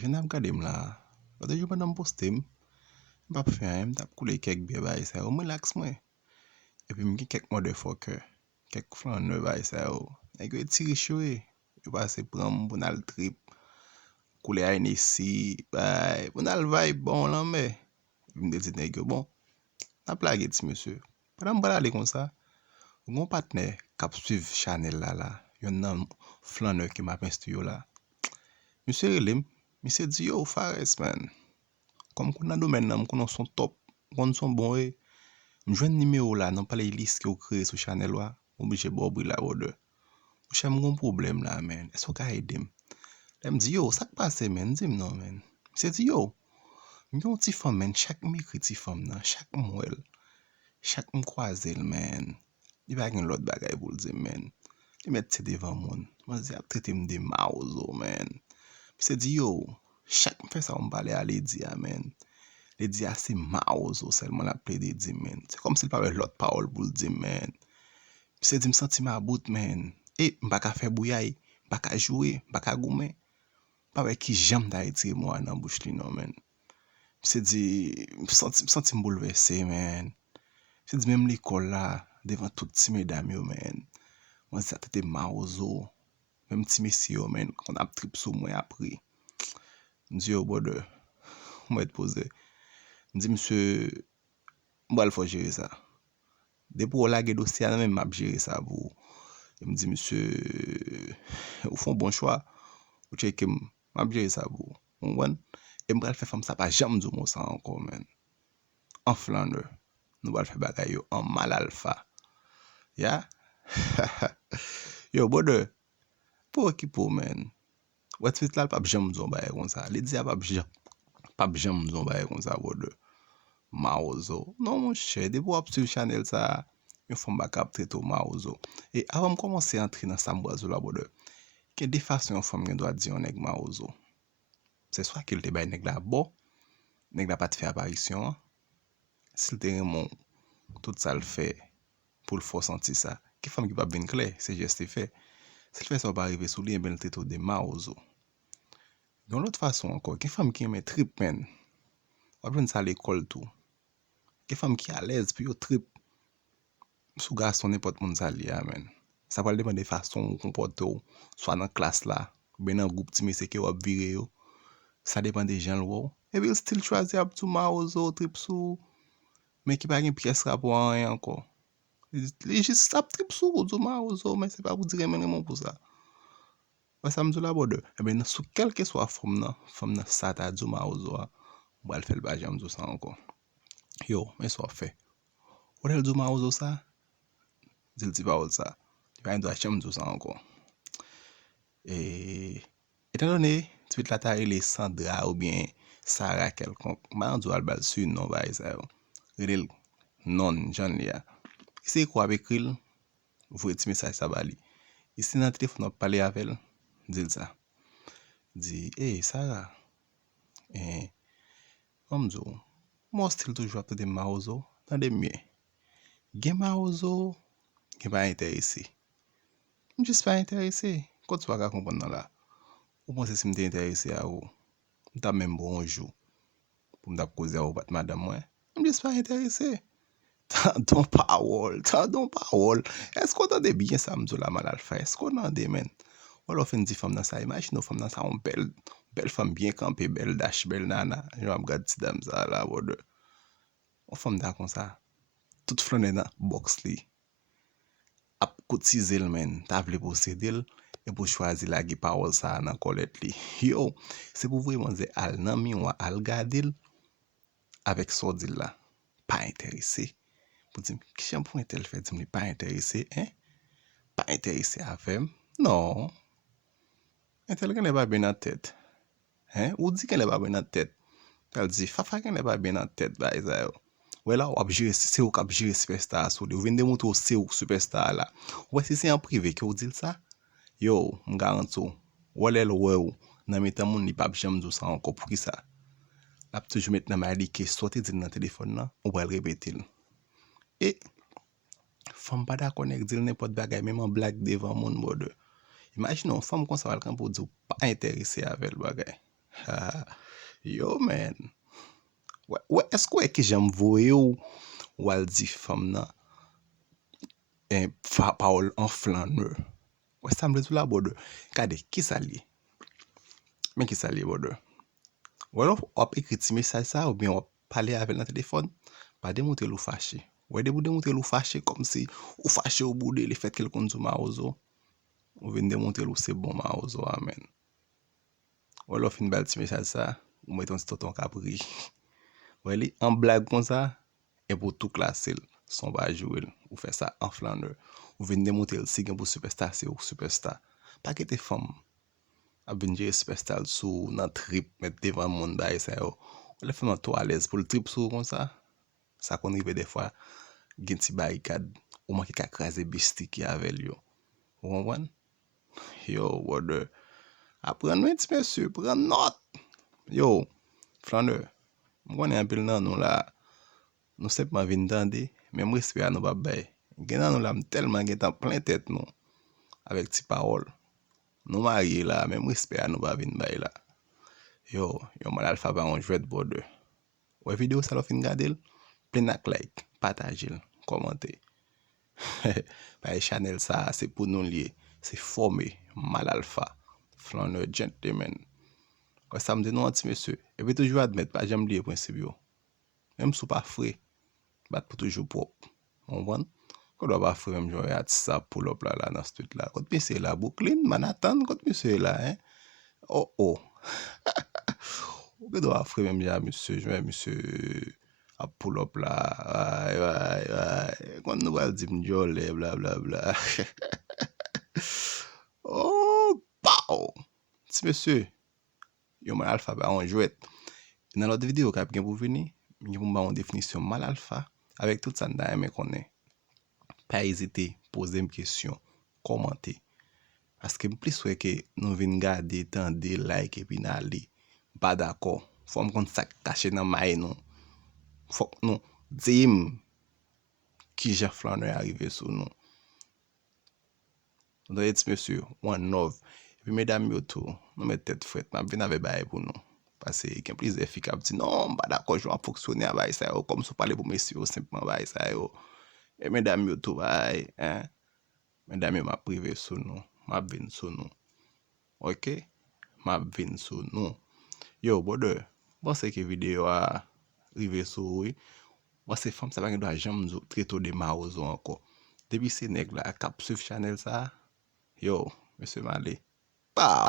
je n'ai pas regardé là. L'autre jour, madame posté, pas faire, m't'a coulé quelques bières bail ça, au relax moi. Et puis m'ki quelques motherfucker, quelques flaneurs bail ça. Et que tirer choué, je passe prendre pour n'al trip, couler à ici, bail, pour n'al vibe bon là mais. Me dit nèg bon, n'a plagué ti monsieur. Pendant m'bral aller comme ça, mon partenaire cap suivre channel là, yon nan flaneur qui m'a instruit là. Monsieur relem, monsieur dit yo Fares man. Comme qu'on a domaine nan qu'on son top, qu'on son bon e. M'joine numéro là dans pas les listes que créé sur channel là, obligé bobri la order. J'ai un problème là man. Est-ce que aider m? Elle me dit yo, ça passe man, dis non man. Monsieur dit yo, m'yon ti femme man, chaque mercredi ti femme nan, chaque mois, chaque m'croiser man. Il va gen l'autre bagay pour le dire man. Il met te devant moun. Moi dit a traiter m de mawozo man. Monsieur dit yo, chaque fait ça on parler à Lady man. Lady a c'est mawozo seulement la plede di man. C'est comme s'il pas l'autre parole pour le dire man. Monsieur dit me senti ma bout man. Et m'pa ka faire bouillay, m'pa ka jouer, m'pa ka goumer. Pas avec qui j'aime d'Haïti moi dans bouche li non man. Monsieur dit me senti me bouleversé man. Monsieur dit même l'école là devant toutes ces mesdames yo man. Moi ça t'était mawozo. Même ti monsieur man, qu'on a trip sous moi après. M'di yo bode, moi être posé. M'di monsieur, m'bral faut gérer ça. Depuis ou la dossier même m'a gérer ça pour. M'di monsieur, ou font bon choix. Ou check m'a gérer ça pour. M'wan. Et m'bral faire femme ça pas jamais du mot ça encore man. En Flandre, nous bral faire bagay yo en mal alpha. Ya? Yo bode, pour qui pour man. What fit là pas jamais du bagay comme ça. Les dia pas jamais du bagay comme ça bode. Mawozo. Non mon cher, depuis ou sur channel ça, une femme ba capter tout mawozo. Et avant de commencer à entrer dans ça m'boiseau là bode. Que des façons une femme doit dire on nèg mawozo. C'est soit qu'il te bay nèg la bon, nèg la pas te faire apparition. S'il te remon tout ça le fait pour le faire sentir ça. Que femme qui pas bien clair, c'est geste fait. S'il fait ça pas arriver sous lui ben le de mawozo. Dans l'autre façon encore, que femme qui aime trip man. On prend ça à l'école tout. Que femme qui à l'aise puis yo trip sous garçon n'importe monde ça li amen. Ça va dépendre de façon comporter soit dans classe là, ben dans groupe ti monsieur qui va virer yo. Ça dépend des gens là. Et puis style choisir tout mawozo trip sous mais qui pas une pièce rapport à rien encore. Les juste ça trip sous du mawozo mais c'est pas pour dire même pour ça. Ouais ça me dit la bode. Et ben sous quel que soit forme nan ça ta du mawozo, on va le faire ba jam ça encore. Yo, mais ça fait. Ou elle du mawozo ça? Dit pas ça. Il va doit jamais dire ça encore. Et étant donné tu la taille les Sandra ou bien Sarah quelconque, ma on doit bal sur non ba ça. Rel non Jean lia. C'est quoi avec elle? Vous petit message ça bali. Ici dans téléphone on parler avec elle, dit ça. Dit hey Sarah. Omzo. Moi style toujours de mawozo, dans des miens. Gen mawozo qui pas intéressé. Je suis pas intéressé. Quand tu vas comprendre là, ou penser si m'était intéressé à ou, m'ta même bonjour pour m'ta causer à ou bat madame moi. Je suis pas intéressé. T'as pawôl. Est-ce qu'on entend bien ça m'dou la mal alpha? Est-ce qu'on entend men? Ou alors fin di femme dans ça, imagine une femme dans ça, une belle femme bien campée, belle dash, belle nana. Je vais regarder ti dame ça là bord. Une femme da comme ça, toute flânée dans box li. A cotiser le men, t'a vle posséder et pour choisir la gi parole ça dans colette li. Yo, c'est pour vraiment dire al nan miroir al regarder avec so dit là, pas intéressé. Pour dire qui j'aime pour tel fait dire pas intéressé, hein? Pas intéressé à faire. Non. Tel qu'elle n'est pas bien en tête. Hein? Ou dit qu'elle n'est pas bien en tête. Elle dit fafa qu'elle n'est pas bien en tête ba ça. Ouais là, c'est au cap gérer superstar so de ou vinn démontrer c'est au superstar là. Ouais si c'est en privé que vous dit ça. Yo, me garantis ou elle ou nan metan moun li pa jamais dire ça encore pour qui ça. La toujours mettre dans ma li que sorti dit dans téléphone là, on va le répéter. Et femme pas d'accord avec dire n'importe bagay même en blague devant moun mode. Imagine une femme comme ça va pour dire pas intéressé avec le bagay. Yo, man. Est-ce que j'aime voyer ou al di femme nan pawôl en flaneur? Ouais, ça me dit tout là, bode. Kade, qui ça li? Men qui ça li, bode? Ou alors, on écrit ti message ça, ou bien on parler avec le téléphone, pas démontrer l'ou fâché. Ouais, démontrer l'ou fâché comme si ou fâché au bout de le fait quelqu'un du mawozo. Ou vient démontrer l'ou c'est bon mawozo, amen. Ou alors, fin bel ti message ça, ou met ton petit tonton capri. Ouais, li, en blague comme ça, et pour tout classer, son va jouer, ou faire ça en flaneur. Ou vient démontrer le signe pour superstar, c'est ou superstar. Pas que t'es femme. A bin jere superstar sou nan trip met devan moun ba e sa yo. Ou le fèman to a lez pou le trip sou kon sa. Sa kon rive defwa gen ti barikad ou man ki ka kraze bisti ki avel yo. Ou konpwen? Yo, wode. Apren nou eti mensyo, pren not. Yo, flaneur. Mwen yon pil nan nou la. Nou sepman vin dande, men mwespe a nou babay. Gen nan nou la m telman gen tan plen tet nou. Avek ti pawôl. Nou marye la, men mwespe a nou ba vin bay la. Yo mal alfa ba on jwet bode. Ou video sa lo fin gade l, plen ak like, patajil, komante. Pa e channel sa, se pou nou liye, se forme, mal alfa, flaneur gentleman. Ou samdi nou an ti mesye, e pe toujou admet, pa jem liye prinsip yo. Mem sou pa fre, bat pou toujou prop. On wan? Ko do pa fre mem jwè ati sa pull up la nan street la. Kote misye la, Brooklyn, Manhattan, kote misye la, hein? Oh. Ou ke do a fre mèm ya misye a pull up la. Ay. Kon nou al di mjole, bla bla bla. Oh, pow! Ti misye, yo mal alfa ba an jwet. Nan lot video kap gen pou vini, gen pou ba an definisyon mal alfa, avek tout sa nda eme konen. Pa ezite, pose m kesyon, komante. Aske m plis wè ke nou vin gade, tende, like, epi nan li. Ba dako, fòm kon sak kache nan may nou. Fòk nou dim ki je flaneur arrive sou nou. Do eti monsye, one love. Epi medam yo tou, nou met tèt fret, map vin ave baye pou nou. Pase ken plis efik ap di, non, ba dako jwa foksyone a baye sa yo, kom sou pale pou mesye yo, simplement baye sa yo. E medam yo tou baye, hein. Medam yo map prive sou nou, map vin sou nou. Ok? Map vin sou nou. Yo, bode, bon se ke video a rive sou oui. Bon se fam sa bange do a janm zo treto de mawozo anko. Depi se neg la kap suiv channel sa. Yo, mese male. Pa!